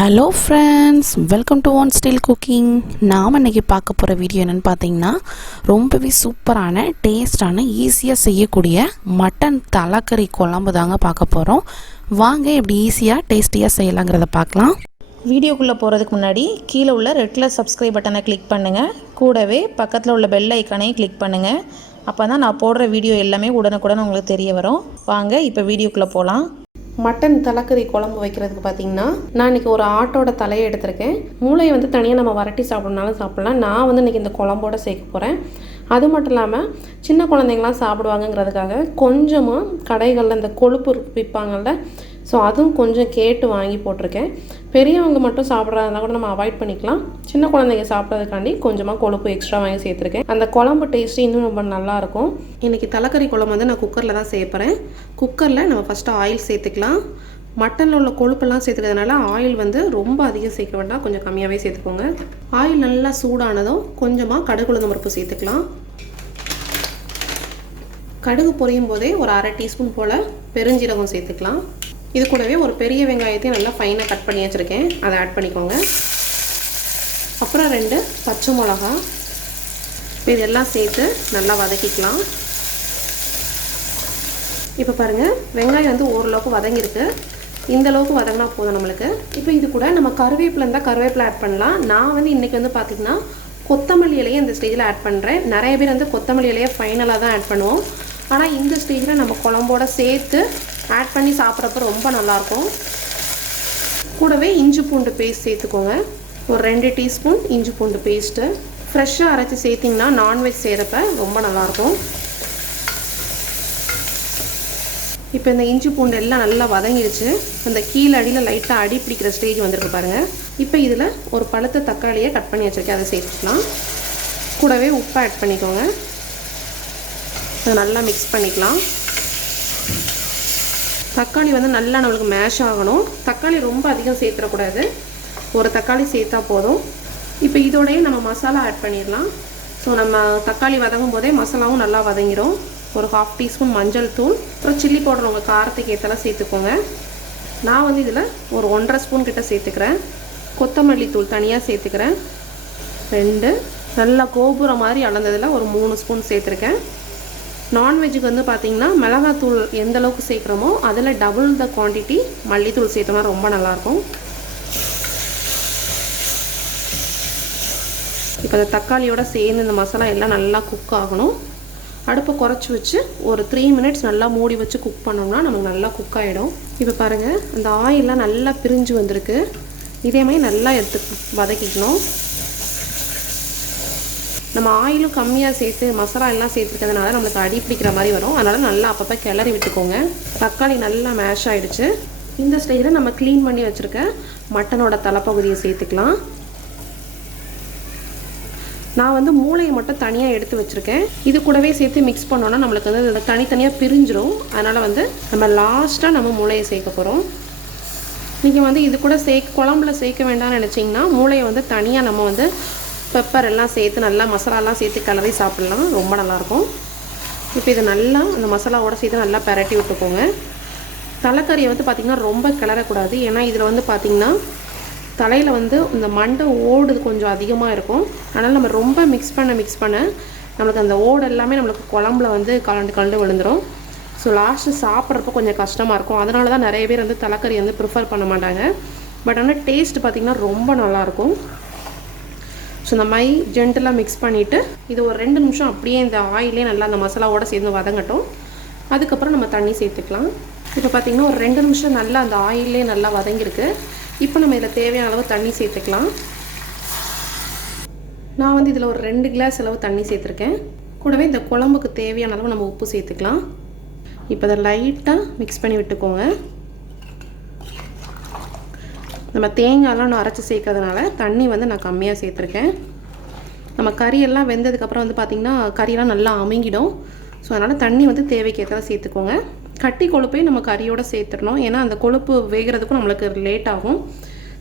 Hello friends, welcome to one style cooking. நாம் இன்றைக்கி பார்க்க போகிற வீடியோ என்னென்னு பார்த்தீங்கன்னா, ரொம்பவே சூப்பரான டேஸ்டான ஈஸியாக செய்யக்கூடிய மட்டன் தலைக்கறி குழம்பு தாங்க பார்க்க போகிறோம். வாங்க எப்படி ஈஸியாக டேஸ்டியாக செய்யலாங்கிறத பார்க்கலாம். வீடியோக்குள்ளே போகிறதுக்கு முன்னாடி கீழே உள்ள ரெட் கலர் சப்ஸ்கிரைப் பட்டனை கிளிக் பண்ணுங்கள். கூடவே பக்கத்தில் உள்ள பெல் ஐக்கானையும் கிளிக் பண்ணுங்கள். அப்போ தான் நான் போடுற வீடியோ எல்லாமே உடனுக்குடன் உங்களுக்கு தெரிய வரும். வாங்க இப்போ வீடியோக்குள்ளே போகலாம். மட்டன் தலைக்கறி குழம்பு வைக்கிறதுக்கு பார்த்தீங்கன்னா, நான் இன்றைக்கி ஒரு ஆட்டோட தலையை எடுத்திருக்கேன். மூளையை வந்து தனியாக நம்ம வரட்டி சாப்பிட்றதுனாலும் சாப்பிட்லாம். நான் வந்து இன்றைக்கி இந்த குழம்போட சேர்க்க போகிறேன். அது மட்டும் இல்லாமல் சின்ன குழந்தைங்களாம் சாப்பிடுவாங்கங்கிறதுக்காக கொஞ்சமாக கடைகளில் இந்த கொழுப்பு விற்பாங்கள்ல, ஸோ அதுவும் கொஞ்சம் கேட்டு வாங்கி போட்டிருக்கேன். பெரியவங்க மட்டும் சாப்பிட்றதுனா கூட நம்ம அவாய்ட் பண்ணிக்கலாம். சின்ன குழந்தைங்க சாப்பிட்றதுக்காண்டி கொஞ்சமாக கொழுப்பு எக்ஸ்ட்ரா வாங்கி சேர்த்துருக்கேன். அந்த குழம்பு டேஸ்ட்டு இன்னும் ரொம்ப நல்லாயிருக்கும். இன்றைக்கி தலைக்கறி குழம்பு வந்து நான் குக்கரில் தான் சேர்ப்பேன். குக்கரில் நம்ம ஃபஸ்ட்டு ஆயில் சேர்த்துக்கலாம். மட்டனில் உள்ள கொழுப்பெல்லாம் சேர்த்துக்கிறதுனால ஆயில் வந்து ரொம்ப அதிகம் சேர்க்க வேண்டாம், கொஞ்சம் கம்மியாகவே சேர்த்துக்கோங்க. ஆயில் நல்லா சூடானதும் கொஞ்சமாக கடுகு உளுந்தம் பருப்பு சேர்த்துக்கலாம். கடுகு பொரியும் போதே ஒரு அரை டீஸ்பூன் போல் பெருஞ்சீரகம் சேர்த்துக்கலாம். இது கூடவே ஒரு பெரிய வெங்காயத்தையும் நல்லா ஃபைனாக கட் பண்ணி வச்சுருக்கேன், அதை ஆட் பண்ணிக்கோங்க. அப்புறம் 2 பச்சை மிளகா, இதெல்லாம் சேர்த்து நல்லா வதக்கிக்கலாம். இப்போ பாருங்கள், வெங்காயம் வந்து ஓரளவுக்கு வதங்கியிருக்கு. இந்த அளவுக்கு வதங்கினா போதும் நம்மளுக்கு. இப்போ இது கூட நம்ம கருவேப்பிலை இருந்தால் கருவேப்பிலை ஆட் பண்ணலாம். நான் வந்து இன்றைக்கி வந்து பார்த்திங்கன்னா கொத்தமல்லி இலையை இந்த ஸ்டேஜில் ஆட் பண்ணுறேன். நிறைய பேர் வந்து கொத்தமல்லி இலையை ஃபைனலாக தான் ஆட் பண்ணுவோம். ஆனால் இந்த ஸ்டேஜில் நம்ம குழம்போட சேர்த்து ஆட் பண்ணி சாப்பிட்றப்ப ரொம்ப நல்லாயிருக்கும். கூடவே இஞ்சி பூண்டு பேஸ்ட் சேர்த்துக்கோங்க. ஒரு 2 டீஸ்பூன் இஞ்சி பூண்டு பேஸ்ட்டு ஃப்ரெஷ்ஷாக அரைச்சி சேர்த்திங்கன்னா நான்வெஜ் செய்கிறப்ப ரொம்ப நல்லாயிருக்கும். இப்போ இந்த இஞ்சி பூண்டு எல்லாம் நல்லா வதங்கிடுச்சு. அந்த கீழே அடியில் லைட்டாக அடி பிடிக்கிற ஸ்டேஜ் வந்திருக்கு பாருங்கள். இப்போ இதில் ஒரு பழுத்த தக்காளியை கட் பண்ணி வச்சுருக்கேன், அதை சேர்த்துக்கலாம். கூடவே உப்பு ஆட் பண்ணிக்கோங்க. அதை நல்லா மிக்ஸ் பண்ணிக்கலாம். தக்காளி வந்து நல்லா நம்மளுக்கு மேஷ் ஆகணும். தக்காளி ரொம்ப அதிகம் சேர்த்துடக்கூடாது, ஒரு தக்காளி சேர்த்தா போதும். இப்போ இதோடையே நம்ம மசாலா ஆட் பண்ணிடலாம். ஸோ நம்ம தக்காளி வதங்கும் போதே மசாலாவும் நல்லா வதங்கிடும். ஒரு 1/2 டீஸ்பூன் மஞ்சள் தூள், அப்புறம் சில்லி பவுடர் உங்கள் காரத்துக்கு ஏற்றலாம் சேர்த்துக்கோங்க. நான் வந்து இதில் ஒரு 1.5 ஸ்பூன் கிட்ட சேர்த்துக்கிறேன். கொத்தமல்லி தூள் தனியாக சேர்த்துக்கிறேன் 2. நல்லா கோபுரம் மாதிரி அளந்ததில் ஒரு 3 ஸ்பூன் சேர்த்துருக்கேன். நான்வெஜ்ஜுக்கு வந்து பார்த்திங்கன்னா மிளகாத்தூள் எந்த அளவுக்கு சேர்க்குறோமோ அதில் டபுள் த குவான்டிட்டி மல்லித்தூள் சேர்த்தோம்னா ரொம்ப நல்லாயிருக்கும். இப்போ இந்த தக்காளியோடு சேர்ந்து இந்த மசாலா எல்லாம் நல்லா குக் ஆகணும். அடுப்பை குறைச்சி வச்சு ஒரு 3 மினிட்ஸ் நல்லா மூடி வச்சு குக் பண்ணோம்னா நமக்கு நல்லா குக் ஆகிடும். இப்போ பாருங்கள், அந்த ஆயிலெலாம் நல்லா பிரிஞ்சு வந்திருக்கு. இதேமாதிரி நல்லா எடுத்து வதக்கிக்கணும். நம்ம ஆயிலும் கம்மியாக சேர்த்து மசாலா எல்லாம் சேர்த்துக்கிறதுனால நம்மளுக்கு அடி பிடிக்கிற மாதிரி வரும். அதனால் நல்லா அப்பப்போ கிளறி விட்டுக்கோங்க. தக்காளி நல்லா மேஷ் ஆகிடுச்சு. இந்த ஸ்டேஜில் நம்ம க்ளீன் பண்ணி வச்சுருக்க மட்டனோட தலைப்பகுதியை சேர்த்துக்கலாம். நான் வந்து மூளையை மட்டும் தனியாக எடுத்து வச்சுருக்கேன். இது கூடவே சேர்த்து மிக்ஸ் பண்ணோன்னா நம்மளுக்கு வந்து தனித்தனியாக பிரிஞ்சிடும். அதனால் வந்து நம்ம லாஸ்ட்டாக நம்ம மூளையை சேர்க்க போகிறோம். நீங்கள் வந்து இது கூட குழம்புல சேர்க்க வேண்டாம்னு நினச்சிங்கன்னா மூளையை வந்து தனியாக நம்ம வந்து பெப்பர் எல்லாம் சேர்த்து நல்லா மசாலாலாம் சேர்த்து கிளறி சாப்பிட்லாம், ரொம்ப நல்லாயிருக்கும். இப்போ இது நல்லா அந்த மசாலாவோடு சேர்த்து நல்லா பரட்டி விட்டுக்கோங்க. தலைக்கறியை வந்து பார்த்திங்கன்னா ரொம்ப கிளறக்கூடாது. ஏன்னா இதில் வந்து பார்த்திங்கன்னா தலையில் வந்து இந்த மண்டை ஓடு கொஞ்சம் அதிகமாக இருக்கும். அதனால் நம்ம ரொம்ப மிக்ஸ் பண்ண நம்மளுக்கு அந்த ஓடு எல்லாமே நம்மளுக்கு குழம்புல வந்து கலண்டு விழுந்துடும். ஸோ லாஸ்ட்டு சாப்பிட்றப்ப கொஞ்சம் கஷ்டமாக இருக்கும். அதனால தான் நிறைய பேர் வந்து தலைக்கறி வந்து ப்ரிஃபர் பண்ண மாட்டாங்க. பட் ஆனால் டேஸ்ட் பார்த்திங்கன்னா ரொம்ப நல்லாயிருக்கும். ஸோ இந்த மாதிரி ஜென்டலாக மிக்ஸ் பண்ணிவிட்டு இது ஒரு 2 நிமிஷம் அப்படியே இந்த ஆயிலே நல்லா அந்த மசாலாவோடு சேர்ந்து வதங்கட்டும். அதுக்கப்புறம் நம்ம தண்ணி சேர்த்துக்கலாம். இப்போ பார்த்திங்கன்னா ஒரு 2 நிமிஷம் நல்லா அந்த ஆயிலே நல்லா வதங்கியிருக்கு. இப்போ நம்ம இதில் தேவையான அளவு தண்ணி சேர்த்துக்கலாம். நான் வந்து இதில் ஒரு 2 கிளாஸ் அளவு தண்ணி சேர்த்துருக்கேன். கூடவே இந்த குழம்புக்கு தேவையான அளவு நம்ம உப்பு சேர்த்துக்கலாம். இப்போ அதை லைட்டாக மிக்ஸ் பண்ணி விட்டுக்கோங்க. நம்ம தேங்காயெல்லாம் நான் அரைச்சி சேர்க்கறதுனால தண்ணி வந்து நான் கம்மியாக சேர்த்துருக்கேன். நம்ம கறியெல்லாம் வெந்ததுக்கப்புறம் வந்து பார்த்திங்கன்னா கறியெல்லாம் நல்லா அமுங்கிடும். ஸோ அதனால் தண்ணி வந்து தேவைக்கேற்ற சேர்த்துக்கோங்க. கட்டி கொழுப்பையும் நம்ம கறியோடு சேர்த்துடணும். ஏன்னா அந்த கொழுப்பு வேகிறதுக்கும் நம்மளுக்கு லேட் ஆகும்.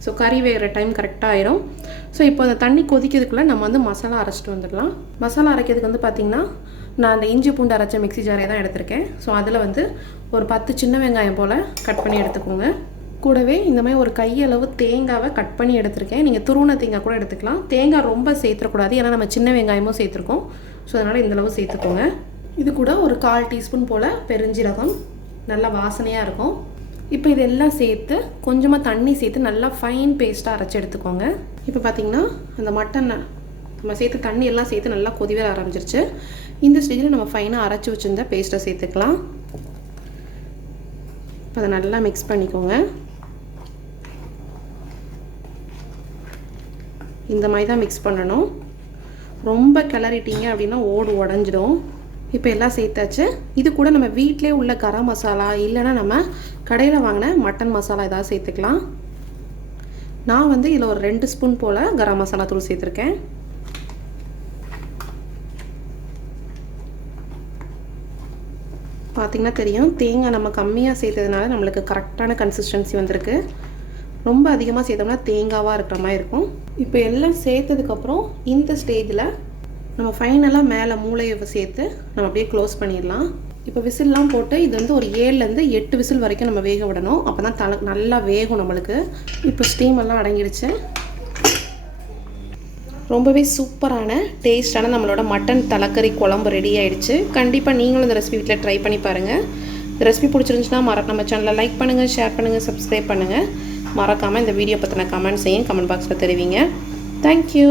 ஸோ கறி வேகிற டைம் கரெக்டாக ஆயிரும். ஸோ இப்போ அந்த தண்ணி கொதிக்கிறதுக்குள்ளே நம்ம வந்து மசாலா அரைச்சிட்டு வந்துடலாம். மசாலா அரைக்கிறதுக்கு வந்து பார்த்திங்கன்னா நான் அந்த இஞ்சி பூண்டு அரைச்ச மிக்ஸி ஜாரே தான் எடுத்திருக்கேன். ஸோ அதில் வந்து ஒரு 10 சின்ன வெங்காயம் போல் கட் பண்ணி எடுத்துக்கோங்க. கூடவே இந்த மாதிரி ஒரு கையளவு தேங்காவை கட் பண்ணி எடுத்திருக்கேன். நீங்கள் துருவன தேங்காய் கூட எடுத்துக்கலாம். தேங்காய் ரொம்ப சேர்த்துக்கூடாது, ஏன்னா நம்ம சின்ன வெங்காயமும் சேர்த்துருக்கோம். ஸோ அதனால் இந்தளவு சேர்த்துக்கோங்க. இது கூட ஒரு 1/4 டீஸ்பூன் போல் பெருஞ்சீரகம், நல்லா வாசனையாக இருக்கும். இப்போ இதெல்லாம் சேர்த்து கொஞ்சமாக தண்ணி சேர்த்து நல்லா ஃபைன் பேஸ்ட்டாக அரைச்சி எடுத்துக்கோங்க. இப்போ பார்த்திங்கன்னா அந்த மட்டனை நம்ம சேர்த்து தண்ணி எல்லாம் சேர்த்து நல்லா கொதி வர ஆரம்பிச்சிருச்சு. இந்த ஸ்டேஜில் நம்ம ஃபைனாக அரைச்சி வச்சுருந்த பேஸ்ட்டை சேர்த்துக்கலாம். இப்போ அதை நல்லா மிக்ஸ் பண்ணிக்கோங்க. இந்த மாதிரி தான் மிக்ஸ் பண்ணணும். ரொம்ப கிளறிட்டீங்க அப்படின்னா ஓடு உடஞ்சிடும். இப்போ எல்லாம் சேர்த்தாச்சு. இது கூட நம்ம வீட்டிலே உள்ள கரம் மசாலா இல்லைன்னா நம்ம கடையில் வாங்கின மட்டன் மசாலா ஏதாவது சேர்த்துக்கலாம். நான் வந்து இதில் ஒரு 2 ஸ்பூன் போல் கரம் மசாலா தூள் சேர்த்துருக்கேன். பார்த்திங்கன்னா தெரியும், தேங்காய் நம்ம கம்மியாக சேர்த்ததுனால நம்மளுக்கு கரெக்டான கன்சிஸ்டன்சி வந்திருக்கு. ரொம்ப அதிகமாக சேர்த்தோம்னா தேங்காவாக இருக்கிற மாதிரி இருக்கும். இப்போ எல்லாம் சேர்த்ததுக்கப்புறம் இந்த ஸ்டேஜில் நம்ம ஃபைனலாக மேலே மூளையை சேர்த்து நம்ம அப்படியே க்ளோஸ் பண்ணிடலாம். இப்போ விசில்லாம் போட்டு இது வந்து ஒரு 7லேருந்து 8 விசில் வரைக்கும் நம்ம வேக விடணும். அப்போ தான் நல்லா வேகும் நம்மளுக்கு. இப்போ ஸ்டீம் எல்லாம் அடங்கிடுச்சு. ரொம்பவே சூப்பரான டேஸ்டான நம்மளோட மட்டன் தலைக்கறி குழம்பு ரெடி ஆகிடுச்சு. கண்டிப்பாக நீங்களும் இந்த ரெசிபி வீட்டில் ட்ரை பண்ணி பாருங்கள். இந்த ரெசிபி பிடிச்சிருந்துச்சுன்னா நம்ம சேனலை லைக் பண்ணுங்கள், ஷேர் பண்ணுங்கள், சப்ஸ்கிரைப் பண்ணுங்கள். மறக்காமல் இந்த வீடியோ பற்றின கமெண்ட்ஸையும் கமெண்ட் பாக்ஸில் தெரிவிங்க. தேங்க்யூ.